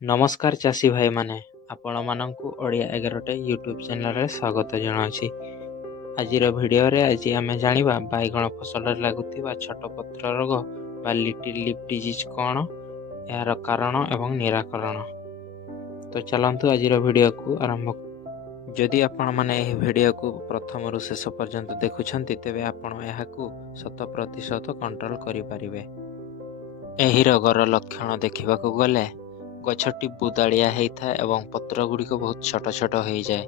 ନମସ୍କାର ଚାଷୀ ଭାଇମାନେ, ଆପଣମାନଙ୍କୁ ଓଡ଼ିଆ 11ଟେ ୟୁଟ୍ୟୁବ୍ ଚ୍ୟାନେଲରେ ସ୍ୱାଗତ ଜଣାଉଛି। ଆଜିର ଭିଡ଼ିଓରେ ଆମେ ଜାଣିବା ବାଇଗଣ ଫସଲରେ ଲାଗୁଥିବା ଛୋଟ ପତ୍ର ରୋଗ ବା ଲିଟିଲ୍ ଲିଫ୍ ଡିଜିଜ୍ କ'ଣ, ଏହାର କାରଣ ଏବଂ ନିରାକରଣ। ତ ଚାଲନ୍ତୁ ଆଜିର ଭିଡ଼ିଓକୁ ଆରମ୍ଭ। ଯଦି ଆପଣମାନେ ଏହି ଭିଡ଼ିଓକୁ ପ୍ରଥମରୁ ଶେଷ ପର୍ଯ୍ୟନ୍ତ ଦେଖୁଛନ୍ତି, ତେବେ ଆପଣ ଏହାକୁ 100% କଣ୍ଟ୍ରୋଲ କରିପାରିବେ। ଏହି ରୋଗର ଲକ୍ଷଣ ଦେଖିବାକୁ ଗଲେ ଗଛଟି ବୁଦାଳିଆ ହେଇଥାଏ ଏବଂ ପତ୍ରଗୁଡ଼ିକ ବହୁତ ଛୋଟ ଛୋଟ ହୋଇଯାଏ।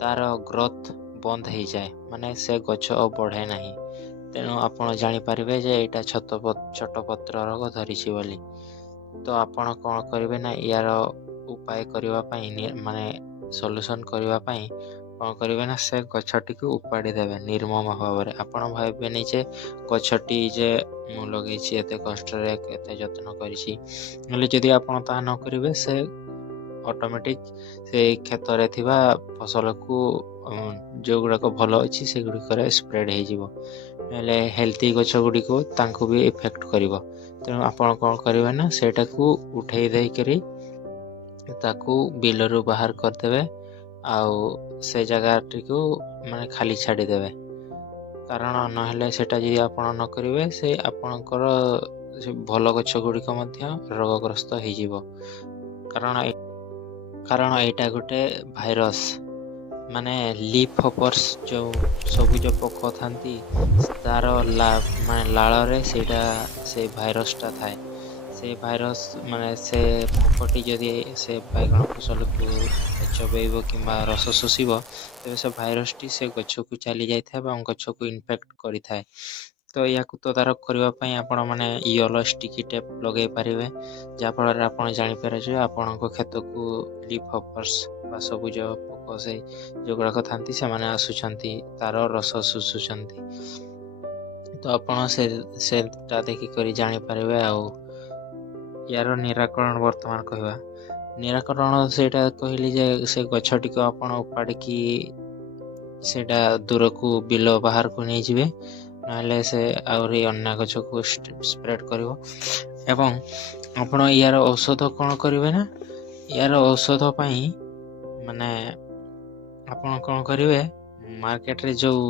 ତା'ର ଗ୍ରୋଥ୍ ବନ୍ଦ ହେଇଯାଏ, ମାନେ ସେ ଗଛ ଆଉ ବଢ଼େ ନାହିଁ। ତେଣୁ ଆପଣ ଜାଣିପାରିବେ ଯେ ଏଇଟା ଛୋଟ ପତ୍ର ରୋଗ ଧରିଛି ବୋଲି। ତ ଆପଣ କ'ଣ କରିବେ ନା, ୟାର ଉପାୟ କରିବା ପାଇଁ ସଲ୍ୟୁସନ୍ କରିବା ପାଇଁ କ'ଣ କରିବେ ନା, ସେ ଗଛଟିକୁ ଉପାଡ଼ି ଦେବେ ନିର୍ମମ ଭାବରେ। ଆପଣ ଭାବିବେନି ଯେ ଗଛଟି ଯେ ମୁଁ ଲଗେଇଛି ଏତେ କଷ୍ଟରେ, ଏତେ ଯତ୍ନ କରିଛି, ହେଲେ ଯଦି ଆପଣ ତାହା ନ କରିବେ, ସେ ଅଟୋମେଟିକ୍ ସେଇ କ୍ଷେତରେ ଥିବା ଫସଲକୁ ଯେଉଁଗୁଡ଼ାକ ଭଲ ଅଛି ସେଗୁଡ଼ିକରେ ସ୍ପ୍ରେଡ୍ ହେଇଯିବ। ହେଲେ ହେଲ୍ଦି ଗଛ ଗୁଡ଼ିକୁ ତାଙ୍କୁ ବି ଇଫେକ୍ଟ କରିବ। ତେଣୁ ଆପଣ କ'ଣ କରିବେ ନା, ସେଇଟାକୁ ଉଠେଇ ଦେଇକରି ତାକୁ ବିଲରୁ ବାହାର କରିଦେବେ ଆଉ ସେ ଜାଗାଟିକୁ ଖାଲି ଛାଡ଼ିଦେବେ। କାରଣ ନହେଲେ ସେଇଟା ଯଦି ଆପଣ ନ କରିବେ, ସେ ଆପଣଙ୍କର ଭଲ ଗଛ ଗୁଡ଼ିକ ମଧ୍ୟ ରୋଗଗ୍ରସ୍ତ ହେଇଯିବ। କାରଣ ଏଇଟା ଗୋଟେ ଭାଇରସ୍, ଲିଫ୍ ହପର୍ସ ଯେଉଁ ସବୁଜ ପୋକ ଥାନ୍ତି, ତା'ର ଲାଳରେ ସେ ଭାଇରସ୍ଟା ଥାଏ। ସେ ଭାଇରସ୍ ସେ ପୋକଟି ଯଦି ସେ ବାଇଗଣ ଫସଲକୁ ଚୋବେଇବ କିମ୍ବା ରସ ଶୋଷିବ, ତେବେ ସେ ଭାଇରସ୍ଟି ସେ ଗଛକୁ ଚାଲି ଯାଇଥାଏ ଏବଂ ଗଛକୁ ଇନଫେକ୍ଟ କରିଥାଏ। ତ ଏହାକୁ ତଦାରଖ କରିବା ପାଇଁ ଆପଣମାନେ ୟେଲୋ ଷ୍ଟିକି ଟେପ୍ ଲଗାଇ ପାରିବେ, ଯାହାଫଳରେ ଆପଣ ଜାଣିପାରିବେ ଯେ ଆପଣଙ୍କ କ୍ଷେତକୁ ଲିଫ୍ ହପର୍ସ ବା ସବୁଜ ପୋକ ଯେଉଁଗୁଡ଼ାକ ଥାନ୍ତି ସେମାନେ ଆସୁଛନ୍ତି, ତା'ର ରସ ଶୋଷୁଛନ୍ତି। ତ ଆପଣ ସେଟା ଦେଖିକରି ଜାଣିପାରିବେ। ଆଉ ୟାର ନିରାକରଣ ବର୍ତ୍ତମାନ କହିବା। ନିରାକରଣ ସେଇଟା କହିଲି ଯେ ସେ ଗଛଟିକୁ ଆପଣ ଉପାଡ଼ିକି ସେଇଟା ଦୂରକୁ ବିଲ ବାହାରକୁ ନେଇଯିବେ, ନହେଲେ ସେ ଆହୁରି ଅନ୍ୟ ଗଛକୁ ସ୍ପ୍ରେଡ୍ କରିବ। ଏବଂ ଆପଣ ୟାର ଔଷଧ କ'ଣ କରିବେ ନା, ୟାର ଔଷଧ ପାଇଁ ଆପଣ କ'ଣ କରିବେ, ମାର୍କେଟରେ ଯେଉଁ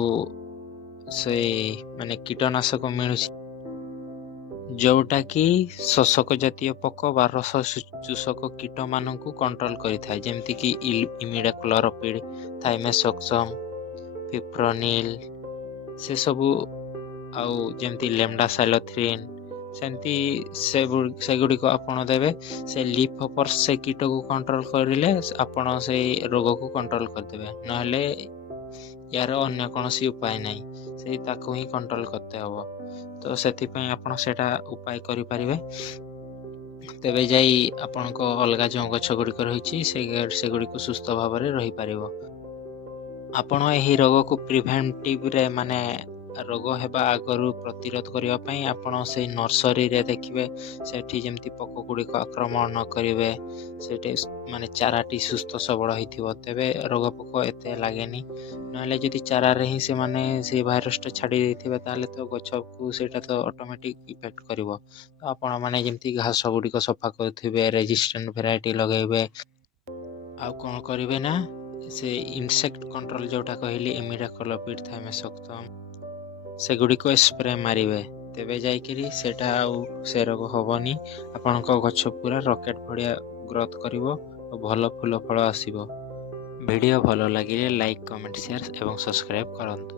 କୀଟନାଶକ ମିଳୁଛି, ଯେଉଁଟାକି ଶୋଷକ ଜାତୀୟ ପୋକ ବା ରସ ଚୂଷକ କୀଟମାନଙ୍କୁ କଣ୍ଟ୍ରୋଲ କରିଥାଏ, ଯେମିତିକି ଇମିଡାକ୍ଲୋପିଡ୍, ଥାଇମେସୋକ୍ସମ୍, ଫିପ୍ରୋନିଲ୍, ସେସବୁ, ଆଉ ଯେମିତି ଲେମ୍ଡାସାଇଲୋଥ୍ରିନ୍, ସେମିତି ସେଗୁଡ଼ିକ ଆପଣ ଦେବେ। ସେ ଲିଫ୍ ହପର୍ସ ସେ କୀଟକୁ କଣ୍ଟ୍ରୋଲ କରିଲେ ଆପଣ ସେଇ ରୋଗକୁ କଣ୍ଟ୍ରୋଲ କରିଦେବେ। ନହେଲେ ୟାର ଅନ୍ୟ କୌଣସି ଉପାୟ ନାହିଁ, ସେଇ ତାକୁ ହିଁ କଣ୍ଟ୍ରୋଲ କରତେ ହେବ। ତ ସେଥିପାଇଁ ଆପଣ ସେଇଟା ଉପାୟ କରିପାରିବେ। ତେବେ ଯାଇ ଆପଣଙ୍କ ଅଲଗା ଯେଉଁ ଗଛ ଗୁଡ଼ିକ ରହିଛି ସେଗୁଡ଼ିକୁ ସୁସ୍ଥ ଭାବରେ ରହିପାରିବ। ଆପଣ ଏହି ରୋଗକୁ ପ୍ରିଭେଣ୍ଟିଭରେ ରୋଗ ହେବା ଆଗରୁ ପ୍ରତିରୋଧ କରିବା ପାଇଁ ଆପଣ ସେଇ ନର୍ସରୀରେ ଦେଖିବେ, ସେଠି ଯେମିତି ପୋକ ଗୁଡ଼ିକ ଆକ୍ରମଣ ନ କରିବେ, ସେଠି ଚାରାଟି ସୁସ୍ଥ ସବଳ ହେଇଥିବ, ତେବେ ରୋଗ ପୋକ ଏତେ ଲାଗେନି। ନହେଲେ ଯଦି ଚାରାରେ ହିଁ ସେମାନେ ସେଇ ଭାଇରସ୍ଟା ଛାଡ଼ି ଦେଇଥିବେ, ତାହେଲେ ତ ଗଛକୁ ସେଇଟା ତ ଅଟୋମେଟିକ୍ ଇଫେକ୍ଟ କରିବ। ତ ଆପଣମାନେ ଯେମିତି ଘାସ ଗୁଡ଼ିକ ସଫା କରୁଥିବେ, ରେଜିଷ୍ଟାଣ୍ଟ ଭେରାଇଟି ଲଗାଇବେ। ଆଉ କ'ଣ କରିବେ ନା, ସେ ଇନସେକ୍ଟ କଣ୍ଟ୍ରୋଲ ଯେଉଁଟା କହିଲି, ଇମିଡାକ୍ଲୋପିଡ୍, ଥାଇମେସୋକ୍ସମ୍, ସେଗୁଡ଼ିକୁ ସ୍ପ୍ରେ ମାରିବେ। ତେବେ ଯାଇକରି ସେଇଟା ଆଉ ସେ ରୋଗ ହେବନି। ଆପଣଙ୍କ ଗଛ ପୁରା ରକେଟ୍ ଭଳିଆ ଗ୍ରୋଥ୍ କରିବ ଓ ଭଲ ଫୁଲ ଫଳ ଆସିବ। ଭିଡ଼ିଓ ଭଲ ଲାଗିଲେ ଲାଇକ୍, କମେଣ୍ଟ, ସେୟାର ଏବଂ ସବସ୍କ୍ରାଇବ୍ କରନ୍ତୁ।